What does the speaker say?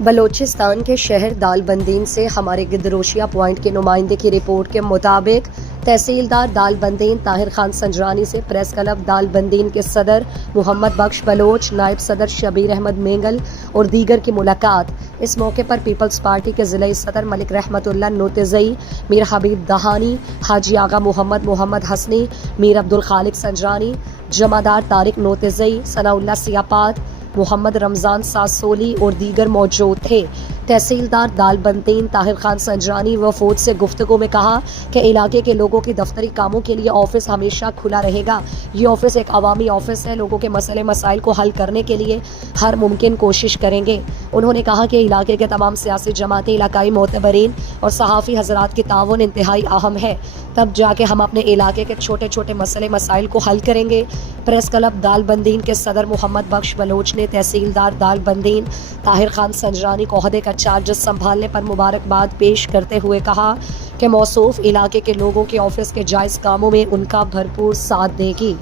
بلوچستان کے شہر دالبندین سے ہمارے گدروشیہ پوائنٹ کے نمائندے کی رپورٹ کے مطابق تحصیلدار دالبندین طاہر خان سنجرانی سے پریس کلب دالبندین کے صدر محمد بخش بلوچ، نائب صدر شبیر احمد مینگل اور دیگر کی ملاقات۔ اس موقع پر پیپلز پارٹی کے ضلعی صدر ملک رحمت اللہ نوتزئی، میر حبیب دہانی، حاجی آغا محمد حسنی، میر عبدالخالق سنجرانی، جمعدار طارق نوتزئی، ثناء اللہ سیاپات، محمد رمضان ساسولی اور دیگر موجود تھے۔ تحصیلدار دالبندین طاہر خان سنجرانی وفود سے گفتگو میں کہا کہ علاقے کے لوگوں کی دفتری کاموں کے لیے آفس ہمیشہ کھلا رہے گا۔ یہ آفس ایک عوامی آفس ہے، لوگوں کے مسئلے مسائل کو حل کرنے کے لیے ہر ممکن کوشش کریں گے۔ انہوں نے کہا کہ علاقے کے تمام سیاسی جماعتیں، علاقائی معتبرین اور صحافی حضرات کی تعاون انتہائی اہم ہے، تب جا کے ہم اپنے علاقے کے چھوٹے چھوٹے مسئلے مسائل کو حل کریں گے۔ پریس کلب دالبندین کے صدر محمد بخش بلوچ نے تحصیلدار دالبندین طاہر خان سنجرانی کو عہدے کا چارجز سنبھالنے پر مبارکباد پیش کرتے ہوئے کہا کہ موصوف علاقے کے لوگوں کے آفس کے جائز کاموں میں ان کا بھرپور ساتھ دے گی۔